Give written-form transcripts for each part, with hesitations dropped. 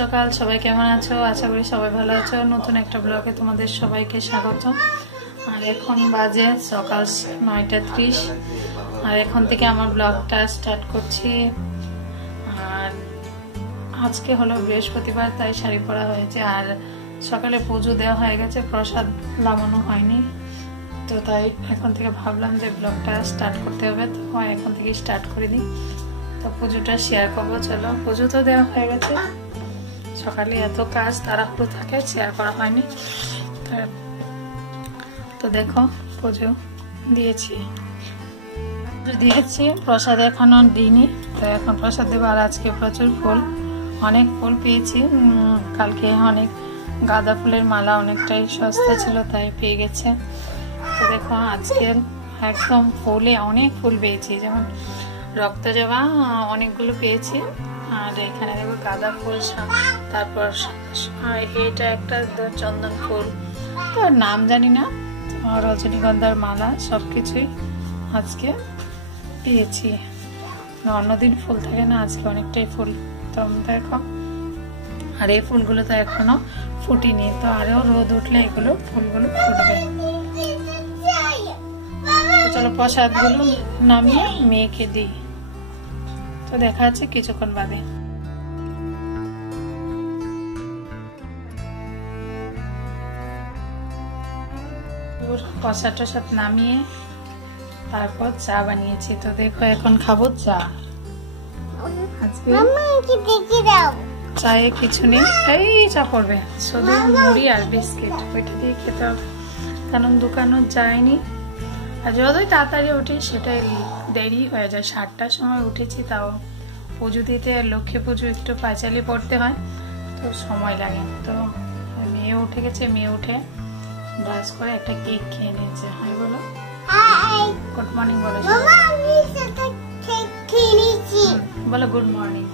সকাল সবাই কেমন আছো? আশা করি সবাই ভালো আছো। নতুন একটা ব্লগে তোমাদের সবাইকে স্বাগত। আর এখন বাজে সকাল 9:30 আর এখন থেকে আমার ব্লগটা স্টার্ট করছি। আর আজকে হলো বৃহস্পতিবার, তাই শাড়ি পরা হয়েছে। আর সকালে পুজো দেওয়া হয়ে গেছে, প্রসাদ লাগানো হয়নি, তো তাই এখন থেকে ভাবলাম যে ব্লগটা স্টার্ট করতে হবে, তো এখন থেকে স্টার্ট করে দিই। তো পুজোটা শেয়ার করবো। চলো, পুজো তো দেওয়া হয়ে গেছে, সকালে এত কাজ তাড়াহুড়ো থাকে, শেয়ার করা হয়নি। তো দেখো পুজো দিয়েছি, প্রসাদ এখনো দিইনি, তো এখন প্রসাদ দেবো। আর আজকে প্রচুর ফুল, অনেক ফুল পেয়েছি। কালকে অনেক গাঁদা ফুলের মালা অনেকটাই সস্তা ছিল, তাই পেয়ে গেছে। তো দেখো আজকে একদম ফুলে অনেক ফুল পেয়েছি, যেমন রক্ত জবা অনেকগুলো পেয়েছি। আর এখানে দেখো গাঁদা ফুল, তারপর এটা একটা চন্দন ফুল, তো নাম জানি না, রজনীগন্ধার মালা, সবকিছুই আজকে পেয়েছি। অন্যদিন ফুল থাকে না, আজকে অনেকটাই ফুল। তো দেখো, আর এই ফুলগুলো তো এখনো ফুটিনি, তো আরো রোদ উঠলে এগুলো ফুলগুলো ফুটবে। তো চলো প্রসাদগুলো নামিয়ে মেয়েকে দিই। তো দেখা যাচ্ছে কিছুক্ষণ বাদে। প্রসাদ টসাদ নামিয়ে তারপর চা বানিয়েছি। তো দেখো এখন খাবো চা। আজকে চায়ে কিছু নেই, এই চা পড়বে, শুধু মুড়ি আর বিস্কিট, ওইটা দিয়ে খেতে হবে, কারণ দোকানও যায়নি। আর যতই তাড়াতাড়ি উঠি সেটাই দেরি হয়ে যায়। 7টার সময় উঠেছি, তাও পুজো দিতে, লক্ষ্মী পুজো একটু পাঁচালি পড়তে হয়, তো সময় লাগে। তো মেয়ে উঠে গেছে, মেয়ে উঠে ব্রাশ করে একটা কেক খেয়ে নিয়েছে। হাই বলো, গুড মর্নিং বলো, বলো গুড মর্নিং।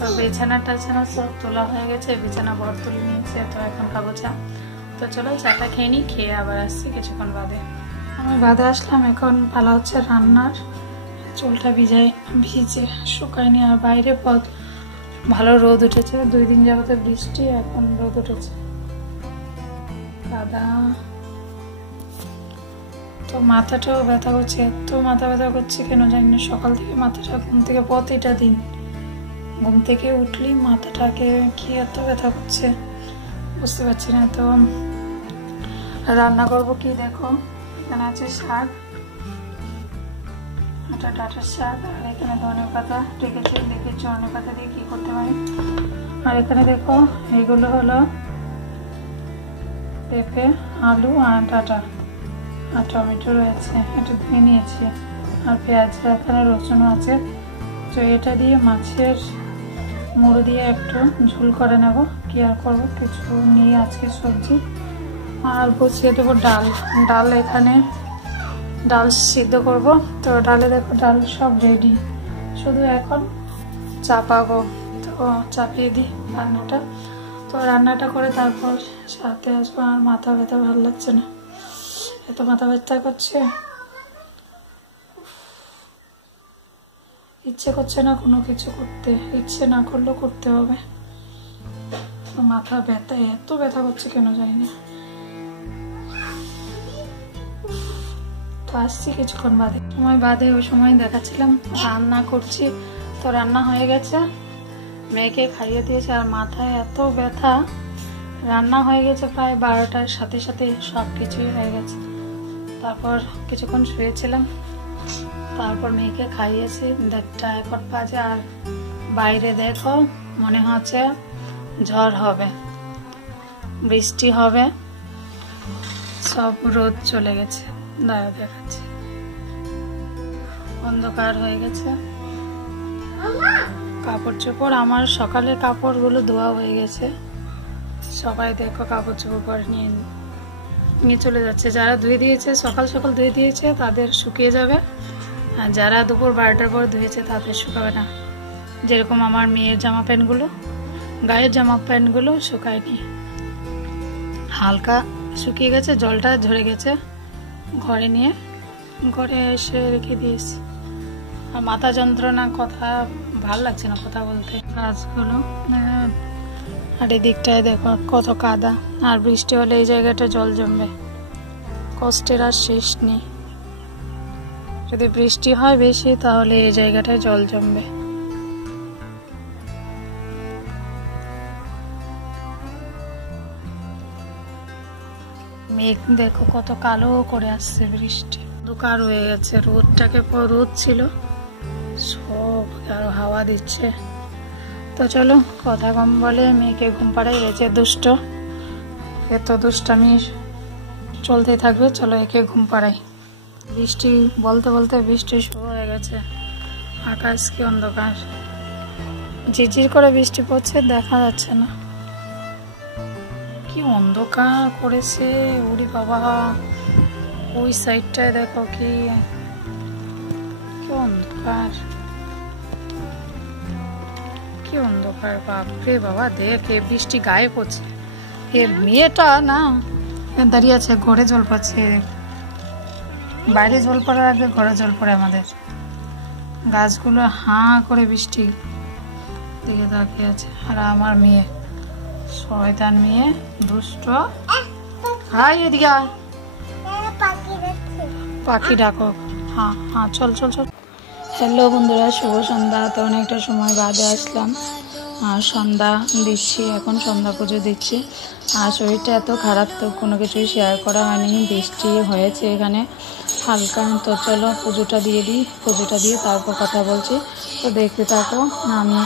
তো বিছানা টাছানা সব তোলা হয়ে গেছে, বিছানা বর তুলে নিয়েছে। তো এখন খাবো চা। তো চলো চাটা খেয়ে নিই, খেয়ে আবার আসছি কিছুক্ষণ বাদে। আমি বাদে আসলাম, এখন পালা হচ্ছে রান্নার। চুলটা ভিজে শুকায়নি। আর বাইরে ভালো রোদ উঠেছে, 2 দিন যাবত বৃষ্টি, এখন রোদ উঠেছে কাদা। তো মাথাটাও ব্যথা করছে, এত মাথা ব্যথা করছে কেন জানি না। সকাল থেকে মাথাটা, ঘুম থেকে প্রতিটা দিন ঘুম থেকে উঠলেই মাথাটাকে কি এত ব্যথা করছে বুঝতে পারছি না। তো রান্না করবো কি, দেখো এখানে আছে শাক, এটা ডাঁটার শাক, আর এখানে ধনে পাতা রেখেছি, দেখি ধনে পাতা দিয়ে কি করতে পারি। আর এখানে দেখো এইগুলো হলো পেঁপে, আলু আর ডাঁটা, আর টমেটো রয়েছে, এটা ধুয়ে নিয়েছি। আর পেঁয়াজ, এখানে রসুন আছে। তো এটা দিয়ে মাছের মুড়ো দিয়ে একটু ঝোল করে নেব, কি আর করবো, কিছু নিয়ে আজকে সবজি। আর বসিয়ে দেবো ডাল, এখানে ডাল সিদ্ধ করব। তো ডালে দেখো ডাল সব রেডি, শুধু এখন চাপাবো। তো চাপিয়ে দিই রান্নাটা। তো রান্নাটা করে তারপর সাথে আসবো। আর মাথা ব্যথা ভালো লাগছে না, এত মাথা ব্যথা করছে, ইচ্ছে করছে না কোনো কিছু করতে, ইচ্ছে না করলেও করতে হবে। মাথা ব্যথা, এত ব্যথা করছে কেন জানি না। তো আসছি কিছুক্ষণ বাদে। ওই সময় দেখাচ্ছিলাম রান্না করছি। তো রান্না হয়ে গেছে, মেয়েকে খাইয়ে দিয়েছে। আর মাথায় এত ব্যথা, রান্না হয়ে গেছে প্রায় 12টার সাথে সাথে সব কিছুই হয়ে গেছে। তারপর কিছুক্ষণ শুয়েছিলাম, তারপর মেয়েকে খাইয়েছি। 1:30 বাজে। আর বাইরে দেখো মনে হচ্ছে ঝড় হবে, বৃষ্টি হবে, সব রোদ চলে গেছে। দাঁড়া দেখাচ্ছি, অন্ধকার হয়ে গেছে। কাপড় চোপড়, আমার সকালে কাপড়গুলো ধোয়া হয়ে গেছে। সবাই দেখো কাপড় চোপড় পরে নিয়ে চলে যাচ্ছে। যারা ধুয়ে দিয়েছে, সকাল সকাল ধুয়ে দিয়েছে, তাদের শুকিয়ে যাবে। আর যারা দুপুর 12টার পর ধুয়েছে, তাদের শুকাবে না। যেরকম আমার মেয়ের জামা প্যান্টগুলো, গায়ের জামা প্যান্টগুলো শুকায়নি, হালকা শুকিয়ে গেছে, জলটা ঝরে গেছে। ঘরে এসে রেখে দিয়েছি। আর মাথা যন্ত্রণা কথা ভালো লাগছে না কথা বলতে। গাছগুলো আর এদিকটায় দেখো কত কাদা, আর বৃষ্টি হলে এই জায়গাটা জল জমবে, কষ্টের আর শেষ নেই। যদি বৃষ্টি হয় বেশি তাহলে এই জায়গাটায় জল জমবে। মেঘ দেখো কত কালো করে আসছে, বৃষ্টি দুকার হয়ে গেছে। রোদটাকে রোদ ছিল সব, আরো হাওয়া দিচ্ছে। তো চলো কথা কম বলে মেয়েকে ঘুম পাড়াই গেছে, দুষ্ট, এত দুষ্টামি চলতে থাকবে। চলো একে ঘুম পাড়াই। বৃষ্টি বলতে বলতে বৃষ্টি শুরু হয়ে গেছে, আকাশ কি অন্ধকার, ঝিরঝির করে বৃষ্টি পড়ছে, দেখা যাচ্ছে না, কি অন্ধকার করেছে। উড়ি বাবা, ওই সাইডটায় দেখো কি অন্ধকার, কি অন্ধকার, বাপরে বাবা। দেখে বৃষ্টি গায়ে পড়ছে, এ মেয়েটা না দাঁড়িয়ে আছে, ঘরে জল পড়ছে, বাইরে জল পড়ার আগে ঘরে জল পড়ে আমাদের। গাছগুলো হাঁ করে বৃষ্টি দিকে তাকিয়ে আছে। আর আমার মেয়ে, শয়তান মেয়ে, দুষ্ট। হাই এদিকে, পাখি ডাকো। হ্যাঁ হ্যাঁ, চল চল চল। হ্যালো বন্ধুরা, শুভ সন্ধ্যা। তো অনেকটা সময় বাদে আসলাম, আর সন্ধ্যা দিচ্ছি, এখন সন্ধ্যা পুজো দিচ্ছি। আর শরীরটা এত খারাপ, তো কোনো কিছুই শেয়ার করা হয়নি। বৃষ্টি হয়েছে এখানে হালকা। তো চলো পুজোটা দিয়ে দিই, পুজোটা দিয়ে তারপর কথা বলছি। তো দেখতে থাকো। আমি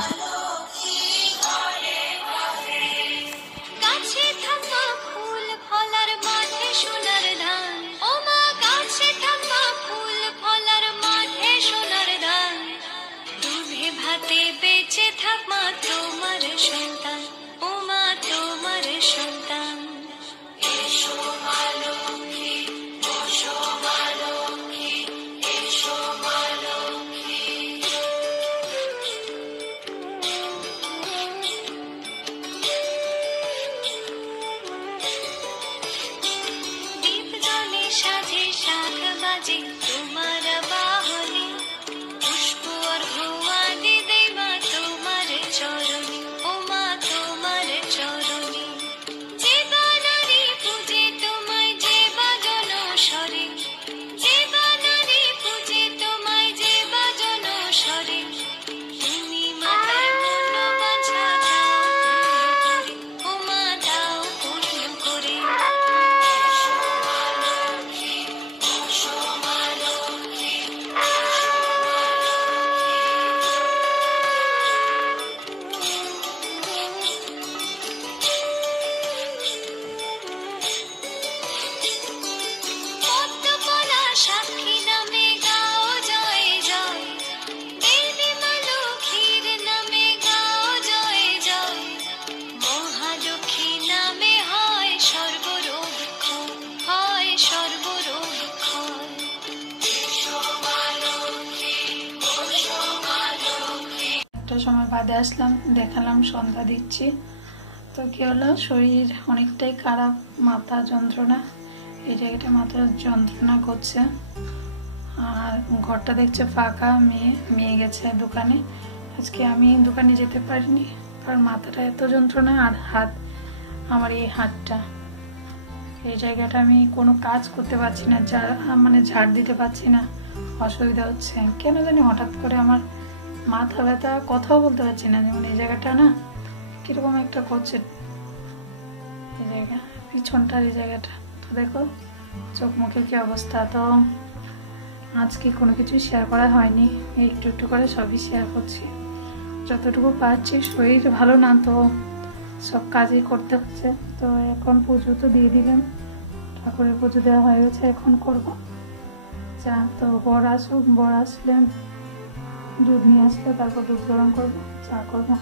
সময় বাদে আসলাম, দেখালাম সন্ধ্যা দিচ্ছি। তো কি হলো, শরীর অনেকটাই খারাপ, মাথা যন্ত্রণা, এই জায়গাটা মাথা যন্ত্রণা করছে। আর ঘরটা দেখছে ফাঁকা, মেয়ে গেছে দোকানে। আজকে আমি দোকানে যেতে পারিনি, কারণ মাথাটা এত যন্ত্রণা। আর হাত, আমার এই হাতটা, এই জায়গাটা আমি কোনো কাজ করতে পারছি না, মানে ঝাড় দিতে পারছি না, অসুবিধা হচ্ছে। কেন জানি হঠাৎ করে আমার মাথা ব্যথা, কথাও বলতে পারছি না। যেমন এই জায়গাটা না কিরকম একটা করছে, এই জায়গা পিছনটার এই জায়গাটা। তো দেখো চোখ মুখের কি অবস্থা। তো আজকে কোনো কিছু শেয়ার করা হয়নি, একটু একটু করে সবই শেয়ার করছি যতটুকু পারছি। শরীর ভালো না, তো সব কাজই করতে হচ্ছে। তো এখন পুজো তো দিয়ে দিলাম, ঠাকুরের পুজো দেওয়া হয়ে গেছে, এখন করব চা। তো বর আসুক, বর আসলে দুধ নিয়ে আসলে তারপর দুধ গরম করবো, চা করবো।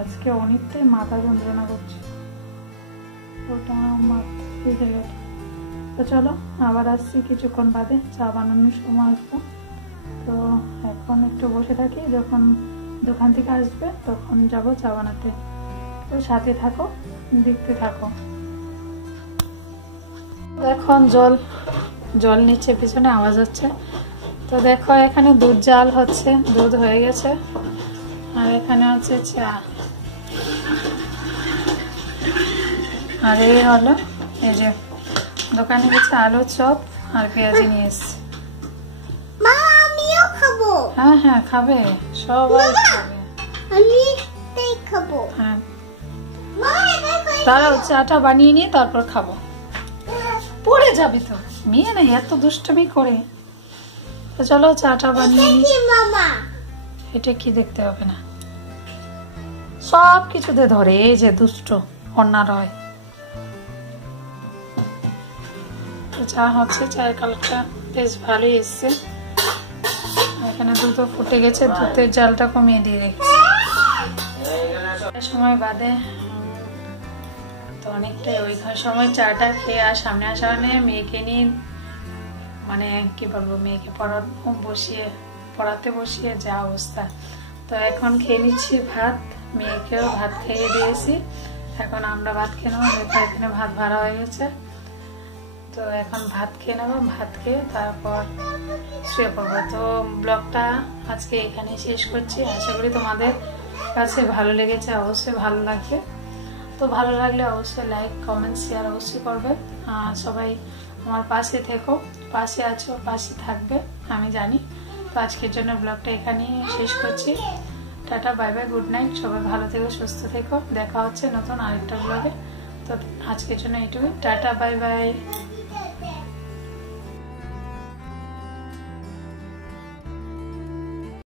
আজকে অনেকটাই মাথা যন্ত্রণা করছে, ওটা এই জায়গাটা। তো চলো আবার আসছি কিছুক্ষণ বাদে, চা বানানোর সময় আসবো। তো এখন একটু বসে থাকি, যখন দোকান থেকে আসবে তখন যাব চা বানাতে। তো সাথে থাকো, দেখতে থাকো। এখন জল নিচ্ছে, পিছনে আওয়াজ হচ্ছে। তো দেখো এখানে দুধ জাল হচ্ছে, দুধ হয়ে গেছে। আর এখানে আছে চা। আর এই হলো এই যে দোকানে গেছে আলু চপ আর পেঁয়াজি নিয়ে এসছে। মা আমিও খাবো। হ্যাঁ হ্যাঁ খাবে, সবাই খাবে। আমি তাই খাবো। হ্যাঁ মা এটা কই? দাঁড়াও, চাটা বানিয়ে নিয়ে তারপর খাবো। পড়ে যাবে তো, মেয়ে না এত দুষ্টুমি করে। তো চলো চাটা বানিয়ে নিই। কি মামা? এটা কি দেখতে হবে না, সব কিছুতে ধরে। এই যে দুষ্ট অন্যার হয়। তো চা হচ্ছে, চায়ের কালারটা বেশ ভালোই এসছে। এখানে দুধও ফুটে গেছে, দুধের জালটা কমিয়ে দিয়ে রেখেছি সময় বাদে। তো অনেকটাই ওই সময় চাটা খেয়ে আর সামনে আসা মানে মেয়েকে নিয়ে মানে কি বলবো, মেয়েকে পড়াতে বসিয়ে যা অবস্থা। তো এখন খেয়ে নিচ্ছি ভাত, মেয়েকেও ভাত খেয়ে দিয়েছি। এখন আমরা ভাত খেয়ে নেবো, দেখো এখানে ভাত ভাড়া হয়ে গেছে। তো এখন ভাত খেয়ে নেবো, ভাত খেয়ে তারপর শুয়ে পড়বো। তো ব্লগটা আজকে এখানেই শেষ করছি। আশা করি তোমাদের কাছে ভালো লেগেছে, অবশ্যই ভালো লাগবে। তো ভালো লাগলে অবশ্যই লাইক কমেন্ট শেয়ার অবশ্যই করবে। সবাই আমার পাশে থেকো, পাশে আছো, পাশে থাকবে আমি জানি। তো আজকের জন্য ব্লগটা এখানেই শেষ করছি। Tata, bye bye, good night. সবাই ভালো থেকো, সুস্থ থেকো। দেখা হচ্ছে নতুন আরেকটা ব্লগে। তো আজকের জন্য এইটুকুই, টাটা, বাই বাই।